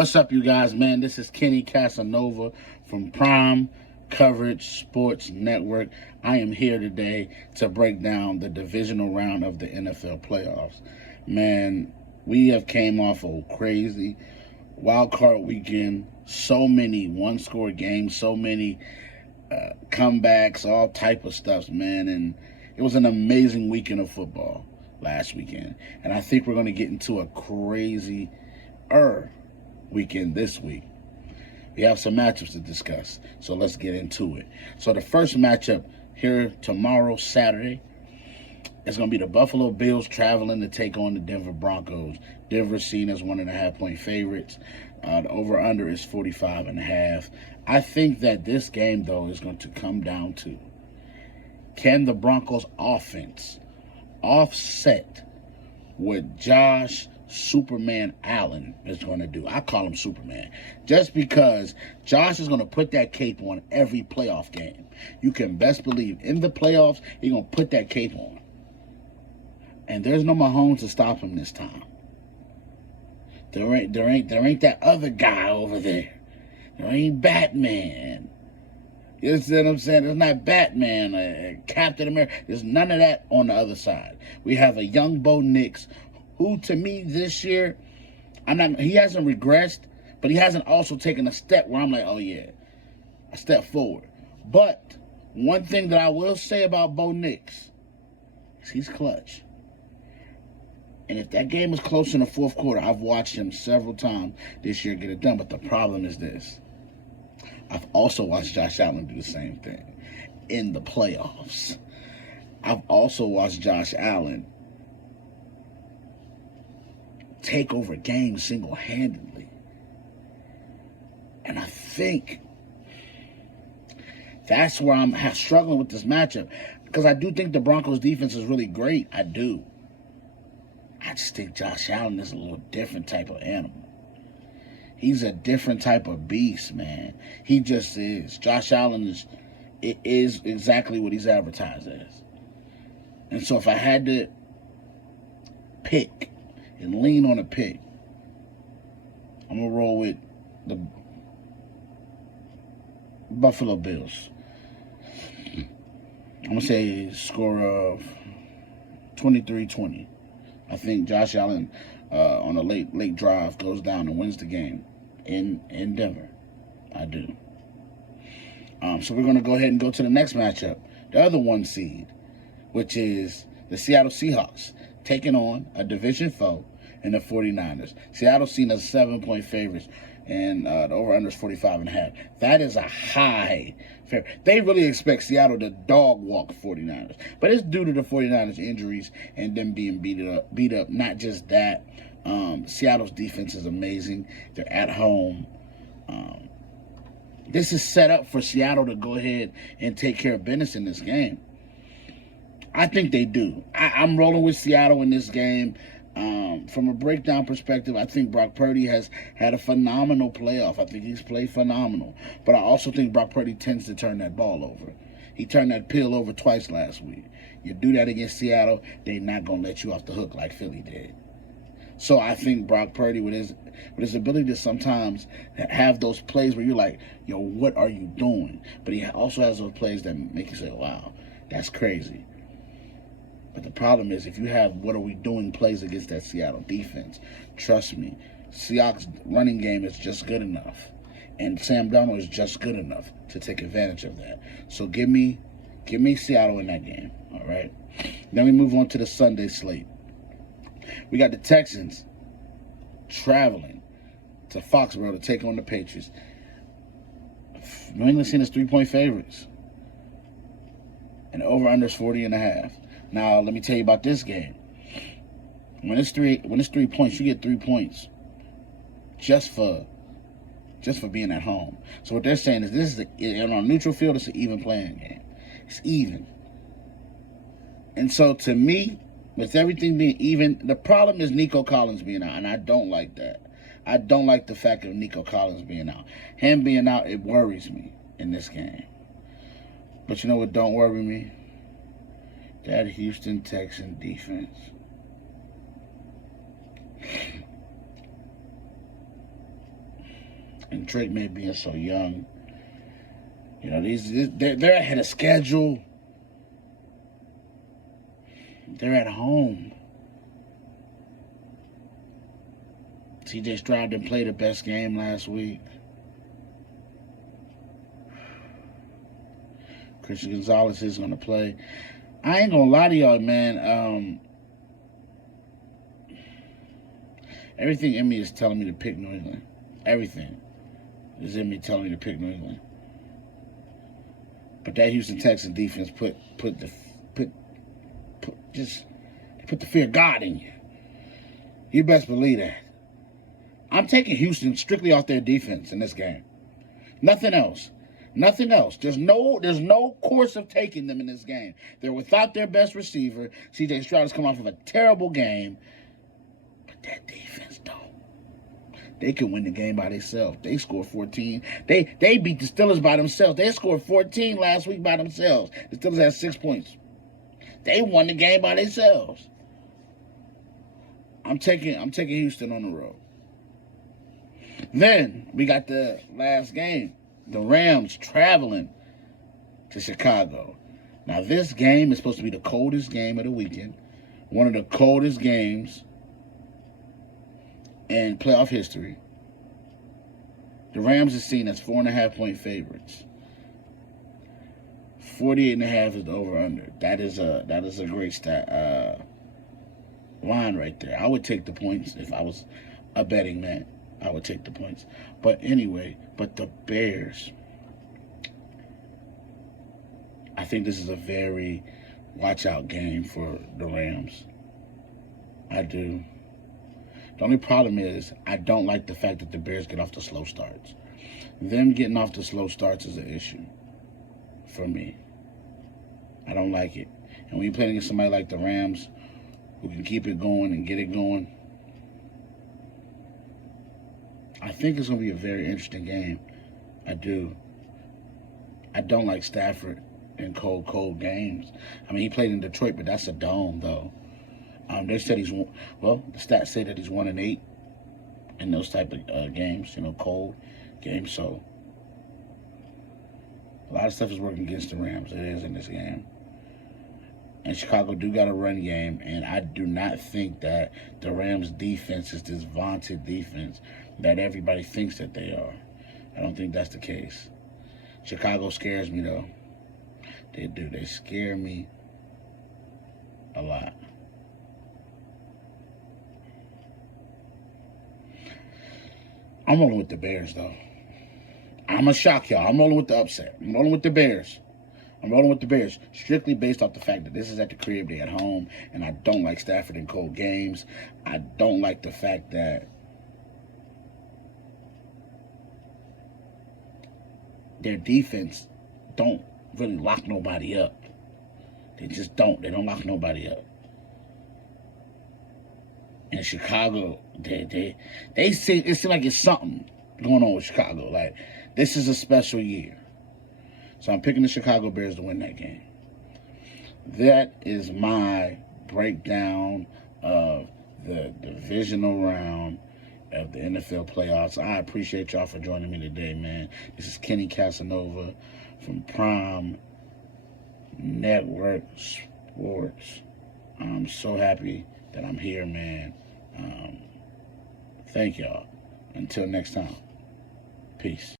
What's up, you guys, man? This is Kenny Casanova from Prime Coverage Sports Network. I am here today to break down the divisional round of the NFL playoffs. Man, we have came off a crazy wild card weekend. So many one-score games, so many comebacks, all type of stuff, man. And it was an amazing weekend of football last weekend. And I think we're going to get into a crazy weekend this week. We have some matchups to discuss, so let's get into it. So the first matchup here tomorrow, Saturday, is going to be the Buffalo Bills traveling to take on the Denver Broncos. Denver seen as 1.5-point favorites. The over-under is 45.5. I think that this game, though, is going to come down to, can the Broncos offense offset what Josh Superman Allen is going to do? I call him Superman just because Josh is going to put that cape on every playoff game. You can best believe in the playoffs he's going to put that cape on, and there's no Mahomes to stop him this time. There ain't that other guy over there. There ain't Batman. You understand what I'm saying? There's not Batman, Captain America. There's none of that on the other side. We have a young Bo Nix, who to me this year, he hasn't regressed, but he hasn't also taken a step where I'm like, oh yeah, a step forward. But one thing that I will say about Bo Nix is he's clutch. And if that game is close in the fourth quarter, I've watched him several times this year get it done. But the problem is this. I've also watched Josh Allen do the same thing in the playoffs. I've also watched Josh Allen take over games single-handedly. And I think that's where I'm struggling with this matchup, because I do think the Broncos defense is really great. I do. I just think Josh Allen is a little different type of animal. He's a different type of beast, man. He just is. Josh Allen is exactly what he's advertised as. And so if I had to pick and lean on a pick, I'm going to roll with the Buffalo Bills. I'm going to say a score of 23-20. I think Josh Allen on a late drive goes down and wins the game in Denver. I do. So we're going to go ahead and go to the next matchup, the other one seed, which is the Seattle Seahawks taking on a division foe in the 49ers. Seattle seen as 7-point favorites, and the over-under is 45.5. That is a high favorite. They really expect Seattle to dog walk 49ers. But it's due to the 49ers injuries and them being beat up. Not just that. Seattle's defense is amazing. They're at home. This is set up for Seattle to go ahead and take care of business in this game. I think they do. I'm rolling with Seattle in this game. From a breakdown perspective, I think Brock Purdy has had a phenomenal playoff. I think he's played phenomenal. But I also think Brock Purdy tends to turn that ball over. He turned that pill over twice last week. You do that against Seattle, they're not going to let you off the hook like Philly did. So I think Brock Purdy, with his ability to sometimes have those plays where you're like, yo, what are you doing? But he also has those plays that make you say, wow, that's crazy. But the problem is, if you have what are we doing plays against that Seattle defense, trust me, Seahawks running game is just good enough. And Sam Darnold is just good enough to take advantage of that. So give me Seattle in that game, all right? Then we move on to the Sunday slate. We got the Texans traveling to Foxborough to take on the Patriots. New England seen as 3-point favorites. And the over-under is 40.5. Now, let me tell you about this game. When it's 3 points, you get 3 points just for being at home. So what they're saying is this is on a neutral field, it's an even playing game. It's even. And so to me, with everything being even, the problem is Nico Collins being out, and I don't like that. I don't like the fact of Nico Collins being out. Him being out, it worries me in this game. But you know what don't worry me? That Houston Texan defense. And Drake may being so young. You know, they're ahead of schedule. They're at home. CJ Stroud didn't play the best game last week. Christian Gonzalez is going to play. I ain't going to lie to y'all, man. Everything in me is telling me to pick New England. Everything is in me telling me to pick New England. But that Houston Texans defense put the fear of God in you. You best believe that. I'm taking Houston strictly off their defense in this game. Nothing else. Nothing else. There's no course of taking them in this game. They're without their best receiver. CJ Stroud has come off of a terrible game. But that defense, though, they can win the game by themselves. They scored 14. They beat the Steelers by themselves. They scored 14 last week by themselves. The Steelers had 6 points. They won the game by themselves. I'm taking Houston on the road. Then we got the last game. The Rams traveling to Chicago. Now this game is supposed to be the coldest game of the weekend. One of the coldest games in playoff history. The Rams are seen as 4.5-point favorites. 48.5 is the over/under. That is a great stat line right there. I would take the points if I was a betting man. I would take the points. But anyway, the Bears. I think this is a very watch-out game for the Rams. I do. The only problem is I don't like the fact that the Bears get off the slow starts. Them getting off the slow starts is an issue for me. I don't like it. And when you play against somebody like the Rams who can keep it going and get it going, I think it's going to be a very interesting game. I do. I don't like Stafford in cold games. I mean, he played in Detroit, but that's a dome, though. They said the stats say that he's 1-8 in those type of games, cold games. So a lot of stuff is working against the Rams. It is in this game. And Chicago do got a run game, and I do not think that the Rams' defense is this vaunted defense that everybody thinks that they are. I don't think that's the case. Chicago scares me, though. They do. They scare me a lot. I'm rolling with the Bears, though. I'm going to shock y'all. I'm rolling with the upset. I'm rolling with the Bears. Strictly based off the fact that this is at the crib, they at home, and I don't like Stafford in cold games. I don't like the fact that their defense don't really lock nobody up. They just don't. They don't lock nobody up. In Chicago, it seems like it's something going on with Chicago. Like, this is a special year. So I'm picking the Chicago Bears to win that game. That is my breakdown of the divisional round of the NFL playoffs. I appreciate y'all for joining me today, man. This is Kenny Casanova from Prime Network Sports. I'm so happy that I'm here, man. Thank y'all. Until next time. Peace.